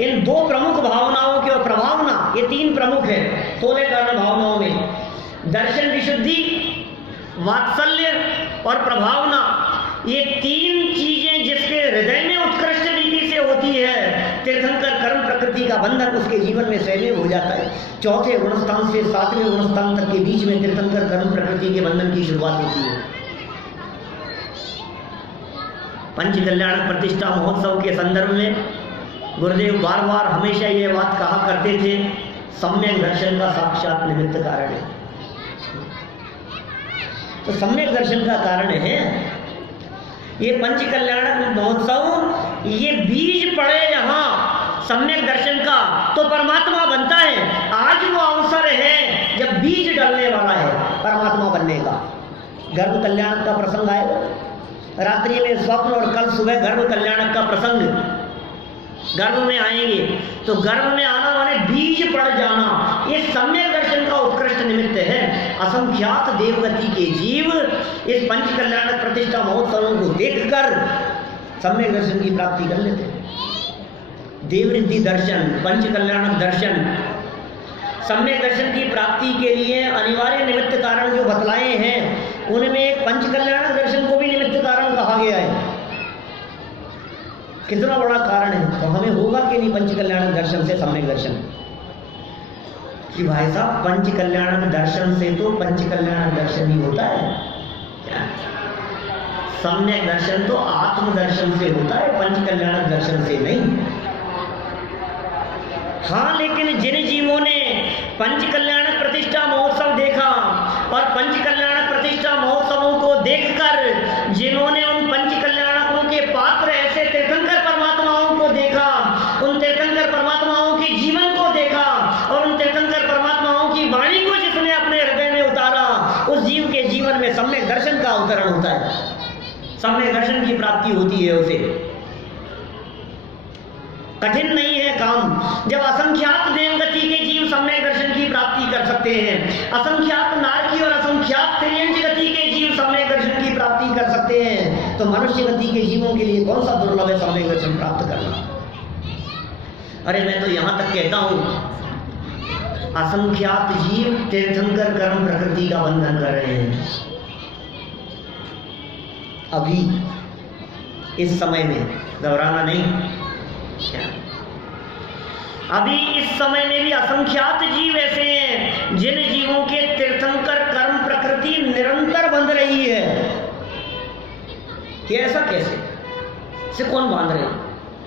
इन 2 प्रमुख भावनाओं की, और प्रभावना, ये 3 प्रमुख है 16 कारण भावनाओं में। दर्शन विशुद्धि, वात्सल्य और प्रभावना, ये 3 चीजें जिसके हृदय में उत्कृष्ट रीति से होती है, तीर्थंकर कर्म प्रकृति का बंधन उसके जीवन में सहज हो जाता है। 4थे गुणस्थान से 7वें गुणस्थान तक के बीच में तीर्थंकर कर्म प्रकृति के बंधन की शुरुआत होती है। पंच कल्याण प्रतिष्ठा महोत्सव के संदर्भ में गुरुदेव बार बार हमेशा ये बात कहा करते थे, सम्यक दर्शन का साक्षात निमित्त कारण है। तो सम्यक दर्शन का कारण है ये पंच कल्याणक महोत्सव। ये बीज पड़े यहाँ सम्यक दर्शन का तो परमात्मा बनता है। आज वो अवसर है जब बीज डालने वाला है परमात्मा बनने का। गर्भ कल्याणक का प्रसंग आएगा, रात्रि में स्वप्न और कल सुबह गर्भ कल्याणक का प्रसंग। गर्भ में आएंगे तो गर्भ में आना माने बीज पड़ जाना, ये सम्यक दर्शन का उत्कृष्ट निमित्त है। असंख्यात देवगति के जीव इस पंच कल्याणक प्रतिष्ठा महोत्सवों को देखकर सम्यक दर्शन की प्राप्ति कर लेते हैं। देवरिद्धि दर्शन, पंच कल्याणक दर्शन, सम्यक दर्शन की प्राप्ति के लिए अनिवार्य निमित्त कारण जो बतलाए हैं, उनमें एक पंच कल्याणक दर्शन को भी निमित्त कारण कहा गया है। कितना बड़ा कारण है, तो हमें होगा कि नहीं पंच कल्याणक दर्शन से सम्यक दर्शन? कि भाई साहब पंच कल्याणक दर्शन से तो पंच कल्याणक दर्शन ही होता है क्या? सम्यक दर्शन तो आत्म दर्शन से होता है, पंच कल्याणक दर्शन से नहीं। हाँ, लेकिन जिन जीवों ने पंच कल्याणक प्रतिष्ठा महोत्सव देखा और पंच कल्याणक प्रतिष्ठा महोत्सवों को देखकर जिन्होंने उन पंच कल्याणकों के पात्र ऐसे तीर्थंकर परमात्माओं को देखा, उन तीर्थंकर परमात्माओं के जीवन को देखा और उन तीर्थंकर परमात्माओं की वाणी को जिसने अपने हृदय में उतारा, उस जीव के जीवन में सम्यक दर्शन का अवतरण होता है, सम्यक दर्शन की प्राप्ति होती है। उसे कठिन नहीं है काम। जब असंख्यात देवगति के जीव सम्यक दर्शन की प्राप्ति कर सकते हैं, असंख्यात नारकी और असंख्यात त्रियंज गति के जीव सम्यक दर्शन की प्राप्ति कर सकते हैं, तो मनुष्य गति के जीवों के लिए कौन सा दुर्लभ है सम्यक दर्शन प्राप्त करना? अरे मैं तो यहां तक कहता हूं, असंख्यात जीव तीर्थंकर कर्म प्रकृति का बंधन कर रहे हैं। अभी इस समय में, घबराना नहीं, अभी इस समय में भी असंख्यात जीव ऐसे हैं जिन जीवों के तीर्थंकर कर्म प्रकृति निरंतर बंध रही है। कि ऐसा कैसे? से कौन बांध रहे हैं?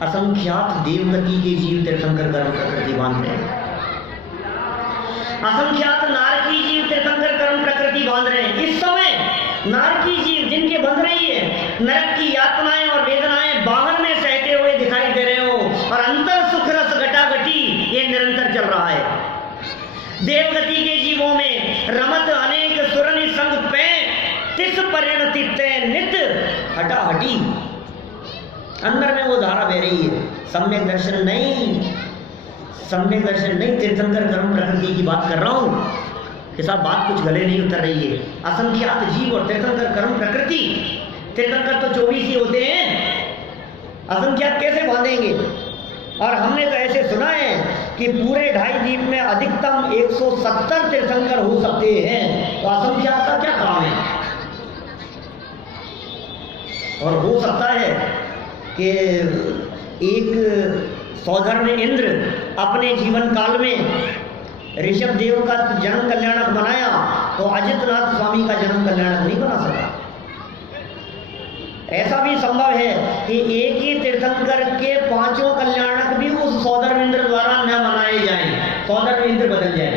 असंख्यात देवगति के जीव तीर्थंकर कर्म प्रकृति बांध रहे हैं, असंख्यात नारकी जीव तीर्थंकर कर्म प्रकृति बांध रहे हैं। इस समय नारकी जीव जिनके बंध रही है, नरक की यातनाएं और वेदनाएं बाहर में सहते हुए दिखाई दे रहे हो और अंतर सुख रस घटाघटी ये निरंतर चल रहा है। देवगति के जीवों में रमत अनेक सुरनि संग पे तिस परिणति तय नित हटाहटी, अंदर में वो धारा बह रही है। सम्यक दर्शन नहीं, सम्यक दर्शन नहीं, तीर्थंकर कर्म प्रकृति की बात कर रहा हूं कि साहब बात कुछ गले नहीं उतर रही है। असंख्यात जीव और तीर्थंकर कर्म प्रकृति, तीर्थंकर तो 24 ही होते हैं, असंख्यात कैसे बांधेंगे? और हमने तो ऐसे सुना है कि पूरे 2.5 द्वीप में अधिकतम 170 तीर्थंकर हो सकते हैं, तो असंख्यात का क्या काम है? और हो सकता है कि एक सौधर्म इंद्र अपने जीवन काल में ऋषभ देव का जन्म कल्याणक बनाया, तो अजितनाथ स्वामी का जन्म कल्याणक नहीं बना सका। ऐसा भी संभव है कि एक ही तीर्थंकर के 5 कल्याणक भी उस सौधर्म इंद्र द्वारा न मनाए जाएं, सौधर्म इंद्र बदल जाए,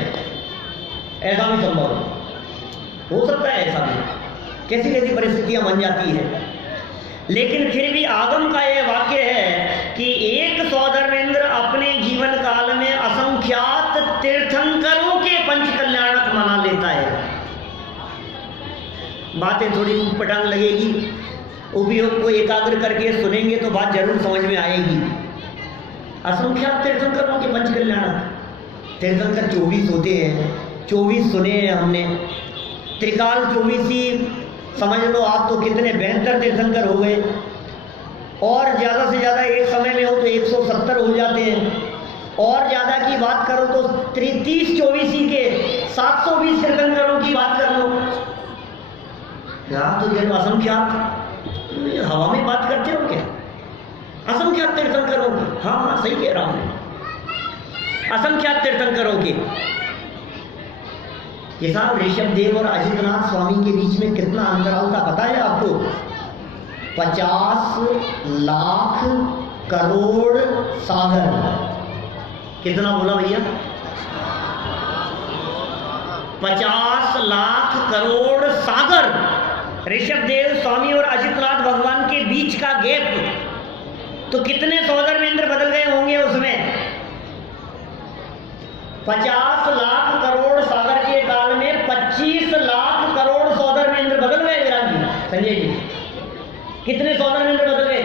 ऐसा भी संभव हो सकता है। ऐसा भी कैसी कैसी परिस्थितियां बन जाती है। लेकिन फिर भी आगम का यह वाक्य है कि एक सौधर्मेंद्र अपने जीवन काल में असंख्यात तीर्थंकरों के पंच कल्याणक मना लेता है। बातें थोड़ी ऊटपटांग लगेगी, उपयोग को एकाग्र करके सुनेंगे तो बात जरूर समझ में आएगी। असंख्यात तीर्थंकरों के पंच कल्याणक, तीर्थंकर 24 होते हैं, 24 सुने हैं हमने। त्रिकाल 24 ही समझ लो आप, तो कितने 72 तीर्थंकर हो गए, और ज़्यादा से ज़्यादा एक समय में हो तो 170 हो जाते हैं, और ज़्यादा की बात करो तो 30-24 ही के 720 तीर्थंकरों की बात कर लो। तो ये असंख्यात हवा में बात करते हो क्या? असंख्यात तीर्थंकरों की, हाँ सही कह रहा हूँ, असंख्यात तीर्थंकरों की। ये साहब ऋषभ देव और अजितनाथ स्वामी के बीच में कितना अंतराल था पता है आपको? 50 लाख करोड़ सागर। कितना बोला भैया? 50 लाख करोड़ सागर ऋषभ देव स्वामी और अजितनाथ भगवान के बीच का गैप। तो कितने सौधर्मेंद्र बदल गए होंगे उसमें? 50 लाख करोड़ सागर के काल में 25 लाख करोड़ सौधर्मेंद्र बदल गए। विराट जी, संजय जी, कितने सौधर्मेंद्र बदल गए?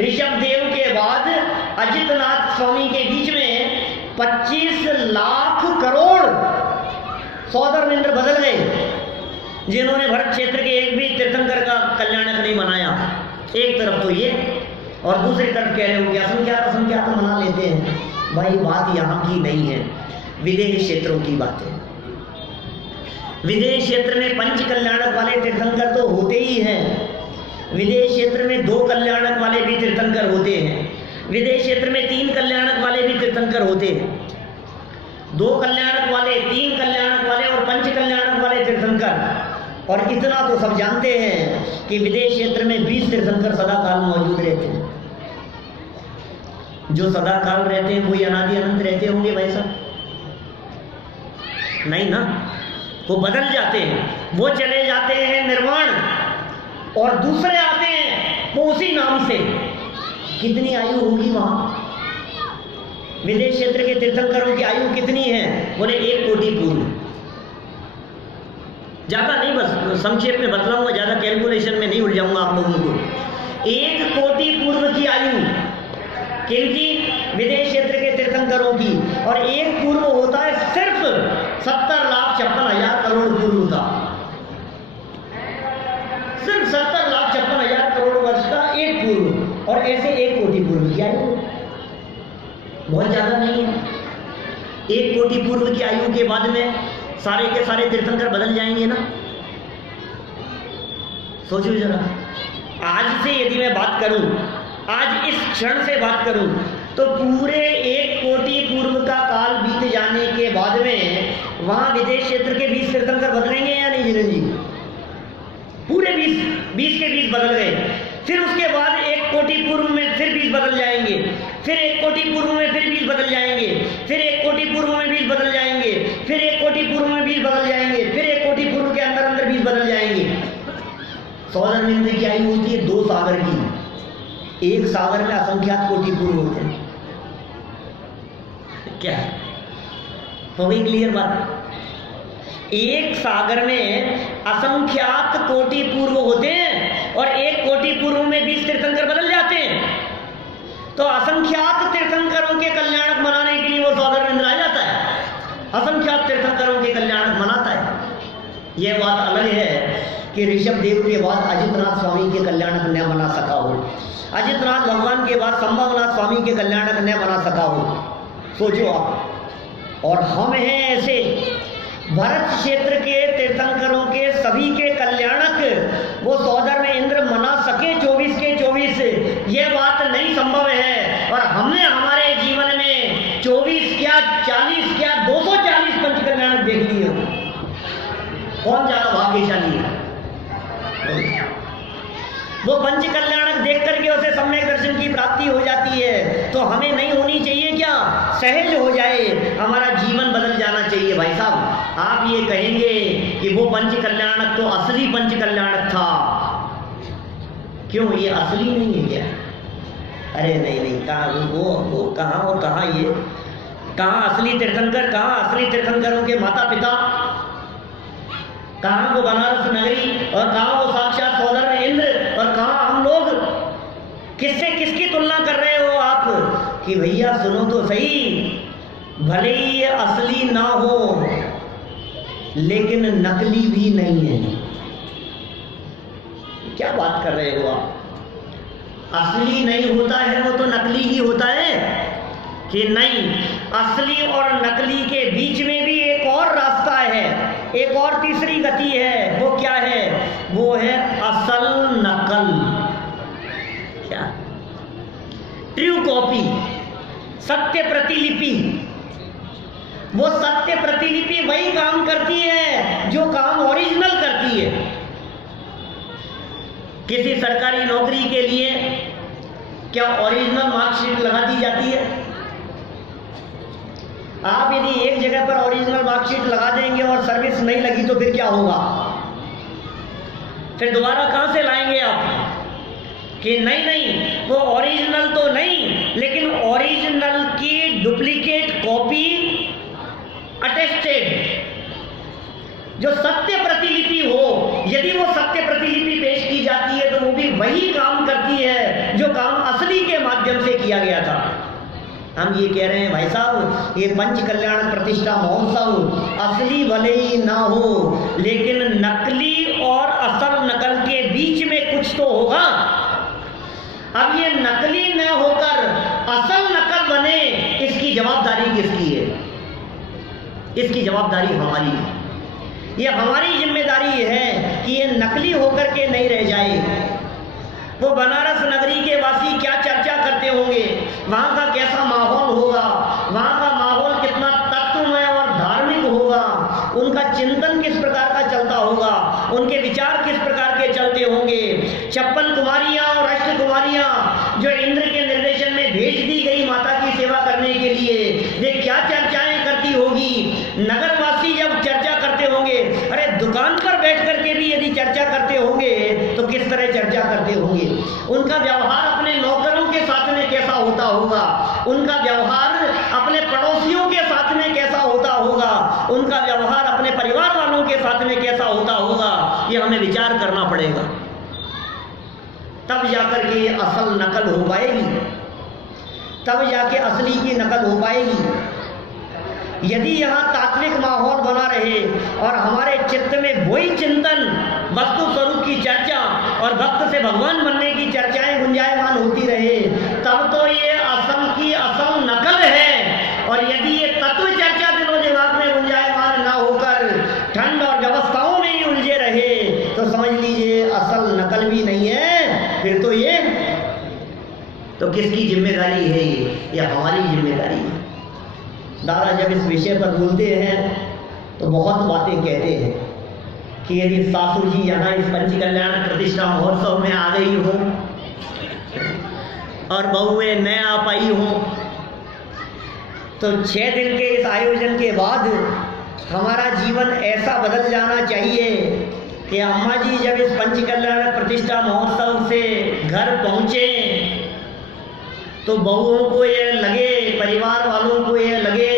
ऋषभ देव के बाद अजितनाथ स्वामी के बीच में 25 लाख करोड़ सौधर्मेंद्र बदल गए, जिन्होंने भरत क्षेत्र के एक भी तीर्थंकर का कल्याणक नहीं मनाया। एक तरफ तो ये, और दूसरी तरफ कह रहे हो कि असंख्यात मना लेते हैं। भाई बात यहाँ की नहीं है, विदेश क्षेत्रों की बात है। विदेश क्षेत्र में 5 कल्याणक वाले तीर्थंकर तो होते ही हैं, विदेश क्षेत्र में 2 कल्याणक वाले भी तीर्थंकर होते हैं, विदेश क्षेत्र में 3 कल्याणक वाले भी तीर्थंकर होते हैं। 2 कल्याणक वाले, 3 कल्याणक वाले और 5 कल्याणक वाले तीर्थंकर। और इतना तो सब जानते हैं कि विदेश क्षेत्र में 20 तीर्थंकर सदा काल मौजूद रहते हैं। जो सदा काल रहते हैं वही अनादि अनंत रहते होंगे भाई साहब? नहीं ना, वो बदल जाते हैं, वो चले जाते हैं निर्वाण, और दूसरे आते हैं वो उसी नाम से। कितनी आयु होगी वहां? विदेश क्षेत्र के तीर्थंकरों की आयु कितनी है? बोले 1 कोटि पूर्व। ज्यादा नहीं, बस संक्षेप में बतलाऊंगा, ज्यादा कैलकुलेशन में नहीं उलझाऊंगा आप लोगों को। 1 कोटि पूर्व की आयु क्योंकि विदेश क्षेत्र के तीर्थंकरों की, और 1 पूर्व होता है सिर्फ 70,56,000 करोड़ पूर्व का। सिर्फ 70,56,000 करोड़ वर्ष का 1 पूर्व, और ऐसे 1 कोटि पूर्व की आयु बहुत ज्यादा नहीं है। 1 कोटि पूर्व की आयु के बाद में सारे के सारे तीर्थंकर बदल जाएंगे ना। सोचो जरा, आज से यदि मैं बात करूं, आज इस क्षण से बात करूं, तो पूरे 1 कोटि पूर्व का काल बीत जाने के बाद में वहां विदेश क्षेत्र के 20 तीर्थंकर बदलेंगे या नहीं जिनेन्द्र जी? पूरे 20 के 20 बदल गए। फिर उसके बाद 1 कोटि पूर्व में फिर 20 बदल जाएंगे, फिर 1 कोटि पूर्व में फिर 20 बदल जाएंगे, फिर 1 कोटि पूर्व में 20 बदल जाएंगे, फिर 1 कोटि पूर्व में 20 बदल जाएंगे, फिर 1 कोटि पूर्व के अंदर अंदर 20 बदल जाएंगे। सौधर्मेंद्र की आयु होती है 2 सागर की। 1 सागर में असंख्यात कोटि पूर्व होते हैं। क्या हो गई क्लियर बात? 1 सागर में असंख्यात कोटि पूर्व होते हैं, और 1 कोटि पूर्व में 20 तीर्थंकर बदल जाते हैं। तो असंख्यात तीर्थंकरों के कल्याणक मनाने के लिए वो सौधर्मेंद्र आ जाता है, असंख्यात तीर्थंकरों के कल्याणक मनाता है। यह बात अलग है कि ऋषभ देव के बाद अजितनाथ स्वामी के कल्याणक न मना सका हो, अजितनाथ भगवान के बाद संभवनाथ स्वामी के कल्याणक न मना सका हो। सोचो आप। और हम हैं ऐसे, भरत क्षेत्र के तीर्थंकरों के सभी के कल्याणक वो सौधर्मेंद्र मना सके 24 के 24। ये बात नहीं संभव है। और हमने हमारे जीवन में 24 क्या 40 क्या 240 पंच कल्याणक देख लिए। कौन ज्यादा भाग्यशाली है? वो पंच कल्याणक देख करके उसे सम्यक दर्शन की प्राप्ति हो जाती है। तो हमें नहीं होनी चाहिए क्या? सहज हो जाए, हमारा जीवन बदल जाना चाहिए। भाई साहब, आप ये कहेंगे कि वो पंच कल्याणक तो असली पंच कल्याणक था, क्यों ये असली नहीं है क्या? अरे नहीं, कहाँ वो कहाँ और कहाँ ये, कहाँ असली तीर्थंकर, कहाँ असली तीर्थंकरों के माता पिता, कहाँ वो बनारस नगरी, और कहाँ वो साक्षात सौधर्मेंद्र, और कहाँ हम लोग? किससे किसकी तुलना कर रहे हो आप? कि भैया सुनो तो सही, भले ही ये असली ना हो लेकिन नकली भी नहीं है। क्या बात कर रहे हो आप? असली नहीं होता है वो तो नकली ही होता है कि नहीं? असली और नकली के बीच में भी एक और रास्ता है, एक और तीसरी गति है। वो क्या है? वो है असल नकल। क्या? ट्रू कॉपी, सत्य प्रतिलिपि। वो सत्य प्रतिलिपि वही काम करती है जो काम ओरिजिनल करती है। किसी सरकारी नौकरी के लिए क्या ओरिजिनल मार्कशीट लगा दी जाती है? आप यदि एक जगह पर ओरिजिनल मार्कशीट लगा देंगे और सर्विस नहीं लगी तो फिर क्या होगा? फिर दोबारा कहां से लाएंगे आप? कि नहीं वो ओरिजिनल तो नहीं, लेकिन ओरिजिनल की डुप्लीकेट कॉपी अटेस्टेड, जो सत्य प्रतिलिपि हो, यदि वो सत्य प्रतिलिपि पेश की जाती है तो वो भी वही काम करती है जो काम असली माध्यम से किया गया था। हम ये कह रहे हैं भाई साहब, ये पंच कल्याण प्रतिष्ठा महोत्सव असली भले ही ना हो, लेकिन नकली और असल नकल के बीच में कुछ तो होगा। अब ये नकली न होकर असल नकल बने, इसकी जवाबदारी किसकी है? इसकी जवाबदारी हमारी है। ये हमारी जिम्मेदारी है कि ये नकली होकर के नहीं रह जाए। वो बनारस नगरी के वासी क्या चर्चा करते होंगे, वहाँ का कैसा माहौल होगा, वहाँ का माहौल कितना तत्वमय और धार्मिक होगा, उनका चिंतन किस प्रकार का चलता होगा, उनके विचार किस प्रकार के चलते होंगे। 56 कुमारियाँ और अष्टकुमारियाँ जो इंद्र के निर्देशन में भेज दी गई माता की सेवा करने के लिए, वे क्या चर्चाएं करती होगी। नगरवासी जब चर्चा करते होंगे, अरे दुकान पर बैठ करके भी यदि चर्चा करते होंगे तो किस तरह चर्चा करते होंगे। उनका व्यवहार अपने नौकरों के साथ में कैसा होता होगा, उनका व्यवहार अपने पड़ोसियों के साथ में कैसा होता होगा, उनका व्यवहार अपने परिवार वालों के साथ में कैसा होता होगा, ये हमें विचार करना पड़ेगा। तब जाकर के असल नकल हो पाएगी, तब जाके असली की नकल हो पाएगी। यदि यहाँ तात्विक माहौल बना रहे और हमारे चित्त में वही चिंतन, वस्तु स्वरूप की चर्चा और भक्त से भगवान बनने की चर्चाएं गुंजायमान होती रहे, तब तो ये असल की असल नकल है। और यदि ये तत्व चर्चा दिलो दिमाग में गुंजायमान ना होकर ठंड और व्यवस्थाओं में ही उलझे रहे, तो समझ लीजिए असल नकल भी नहीं है। फिर तो ये तो किसकी जिम्मेदारी है? ये हमारी जिम्मेदारी है। दादा जब इस विषय पर बोलते हैं तो बहुत बातें कहते हैं कि यदि सासू जी यहाँ इस पंच कल्याण प्रतिष्ठा महोत्सव में आ गई हो और बहुएं न आ पाई हो, तो 6 दिन के इस आयोजन के बाद हमारा जीवन ऐसा बदल जाना चाहिए कि अम्मा जी जब इस पंच कल्याण प्रतिष्ठा महोत्सव से घर पहुँचे तो बहुओं को ये लगे, परिवार वालों को ये लगे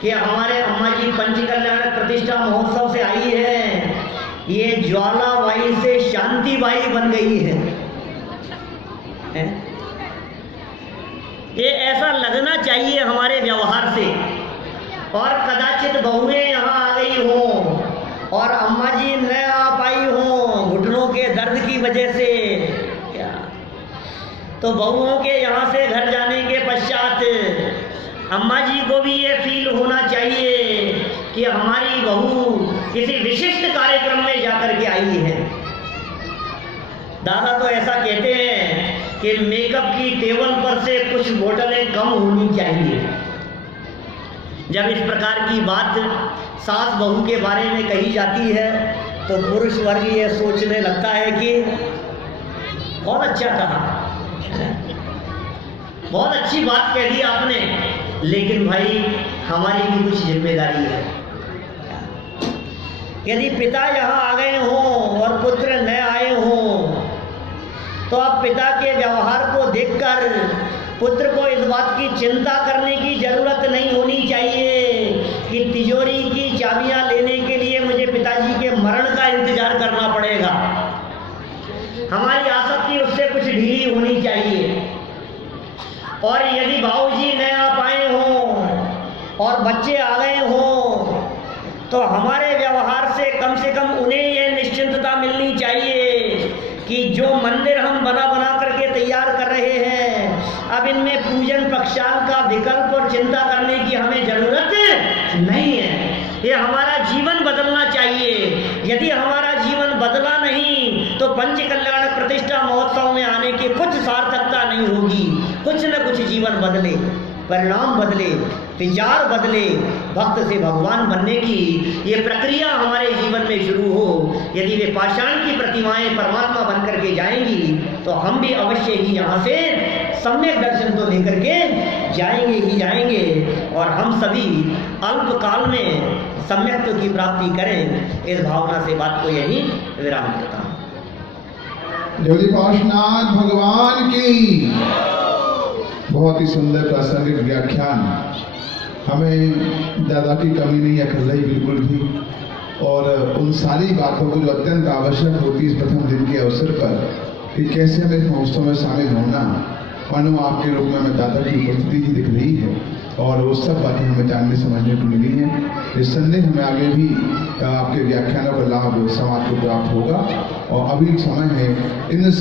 कि हमारे अम्मा जी पंच कल्याण प्रतिष्ठा महोत्सव से आई है, ये ज्वालाबाई से शांतिबाई बन गई है। ये ऐसा लगना चाहिए हमारे व्यवहार से। और कदाचित बहुएं यहाँ आ गई हों और अम्मा जी न आ पाई हों घुटनों के दर्द की वजह से, तो बहुओं के यहाँ से घर जाने के पश्चात अम्मा जी को भी ये फील होना चाहिए कि हमारी बहू किसी विशिष्ट कार्यक्रम में जाकर के आई है। दादा तो ऐसा कहते हैं कि मेकअप की टेबल पर से कुछ बोतलें कम होनी चाहिए। जब इस प्रकार की बात सास बहू के बारे में कही जाती है तो पुरुष वर्ग ये सोचने लगता है कि बहुत अच्छा कहा, बहुत अच्छी बात कह दी आपने, लेकिन भाई हमारी भी कुछ जिम्मेदारी है। यदि पिता यहाँ आ गए हों और पुत्र न आए हों तो अब पिता के व्यवहार को देखकर पुत्र को इस बात की चिंता करने की जरूरत नहीं होनी चाहिए कि तिजोरी की चाबियां लेने के लिए मुझे पिताजी के मरण का इंतजार करना पड़ेगा। हमारी आसक्ति उससे कुछ ढीली होनी चाहिए। और यदि बाबूजी न आ पाए हों और बच्चे आ गए हों तो हमारे व्यवहार से कम उन्हें यह निश्चिंतता मिलनी चाहिए कि जो मंदिर हम बना करके तैयार कर रहे हैं, अब इनमें पूजन पक्षाल का विकल्प और चिंता करने की हमें जरूरत नहीं है। ये हमारा जीवन बदलना चाहिए। यदि हमारा जीवन बदला नहीं तो पंच कल्याण प्रतिष्ठा महोत्सव में आने की कुछ सार्थकता नहीं होगी। कुछ न कुछ जीवन बदले, परिणाम बदले, विचार बदले, भक्त से भगवान बनने की ये प्रक्रिया हमारे जीवन में शुरू हो। यदि वे पाषाण की प्रतिमाएं परमात्मा बन करके जाएंगी तो हम भी अवश्य ही यहाँ से सम्यक दर्शन तो लेकर के जाएंगे ही जाएंगे और हम सभी अल्पकाल में सम्यक्त्व की प्राप्ति करें। इस भावना से बात को यही विराम देता हूँ। जोगी पार्श्वनाथ भगवान की। बहुत ही सुंदर प्रासंगिक व्याख्यान। हमें दादा की कमी नहीं है खल्लाई बिल्कुल भी, और उन सारी बातों को जो अत्यंत आवश्यक होती है इस प्रथम दिन के अवसर पर कि कैसे हमें इस महोत्सव में शामिल होना मानो आपके रूप में हमें दादा की उपस्थिति ही दिख रही है और वो सब बातें हमें जानने समझने को मिली हैं। निस्संदेह हमें आगे भी आपके व्याख्यानों का लाभ समाज को प्राप्त होगा और अभी समय है इन सब